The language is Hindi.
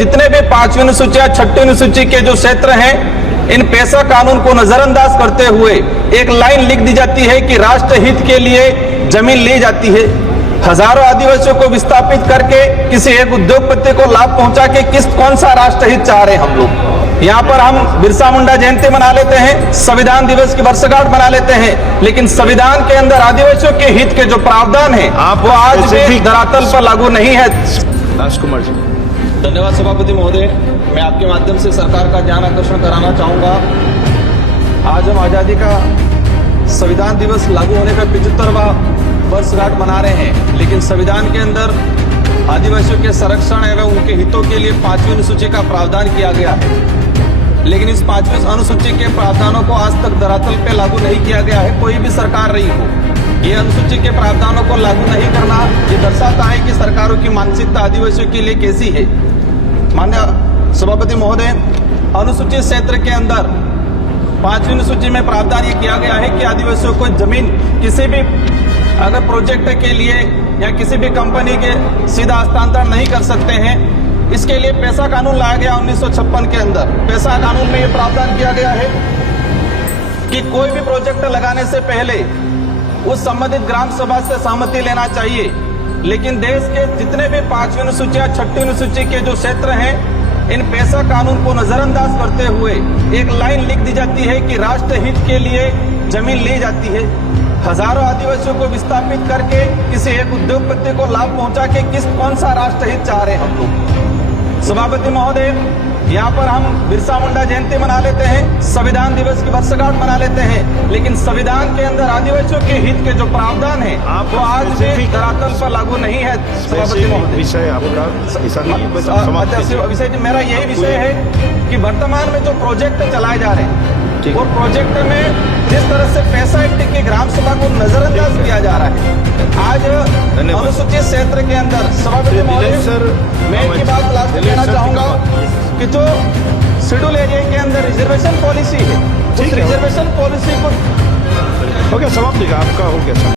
जितने भी 5वीं अनुसूची या 6वीं अनुसूची के जो क्षेत्र हैं, इन पेशा कानून को नजरअंदाज करते हुए एक लाइन लिख दी जाती है कि राष्ट्रहित के लिए जमीन ली जाती है। हजारों आदिवासियों को विस्थापित करके किसी एक उद्योगपति को लाभ पहुंचा के कौन सा राष्ट्रहित चाह रहे हैं हम लोग। यहाँ पर हम बिरसा मुंडा जयंती मना लेते हैं, संविधान दिवस की वर्षगांठ मना लेते हैं, लेकिन संविधान के अंदर आदिवासियों के हित के जो प्रावधान है वो आज भी धरातल पर लागू नहीं है। राजकुमार जी, धन्यवाद सभापति महोदय। मैं आपके माध्यम से सरकार का ध्यान आकर्षण कराना चाहूंगा। आज हम आजादी का संविधान दिवस लागू होने का 75वां वर्षगांठ मना रहे हैं, लेकिन संविधान के अंदर आदिवासियों के संरक्षण एवं उनके हितों के लिए 5वीं अनुसूची का प्रावधान किया गया है, लेकिन इस 5वीं अनुसूची के प्रावधानों को आज तक धरातल पे लागू नहीं किया गया है। कोई भी सरकार रही हो, ये अनुसूची के प्रावधानों को लागू नहीं करना ये दर्शाता है कि सरकारों की मानसिकता आदिवासियों के लिए कैसी है। माननीय सभापति महोदय, अनुसूचित क्षेत्र के अंदर 5वीं अनुसूची में प्रावधान ये किया गया है कि आदिवासियों को जमीन किसी भी अगर प्रोजेक्ट के लिए या किसी भी कंपनी के सीधा हस्तांतरण नहीं कर सकते हैं। इसके लिए पेशा कानून लाया गया 1956 के अंदर। पेशा कानून में ये प्रावधान किया गया है कि कोई भी प्रोजेक्ट लगाने से पहले उस संबंधित ग्राम सभा से सहमति लेना चाहिए। लेकिन देश के जितने भी 5वीं अनुसूची या 6वीं अनुसूची के जो क्षेत्र हैं, इन पेशा कानून को नजरअंदाज करते हुए एक लाइन लिख दी जाती है कि राष्ट्रहित के लिए जमीन ली जाती है। हजारों आदिवासियों को विस्थापित करके किसी एक उद्योगपति को लाभ पहुंचा के कौन सा राष्ट्रहित चाह रहे हैं हम लोग। सभापति महोदय, यहाँ पर हम बिरसा मुंडा जयंती मना लेते हैं, संविधान दिवस की वर्षगांठ मना लेते हैं, लेकिन संविधान के अंदर आदिवासियों के हित के जो प्रावधान है वो आज भी धरातल पर लागू नहीं है। सभापति महोदय, विषय आपका विषय मेरा यही विषय है कि वर्तमान में जो प्रोजेक्ट चलाए जा रहे हैं वो प्रोजेक्ट में जिस तरह से पैसा एक्ट की ग्राम सभा को नजरअंदाज किया जा रहा है आज अनुसूचित क्षेत्र के अंदर। सभापति महोदय, मैं एक ही बात लास्ट में कहना चाहूंगा कि जो शेड्यूल एरिया के अंदर रिजर्वेशन पॉलिसी है, उस रिजर्वेशन पॉलिसी को हो गया समाप्त, आपका हो गया।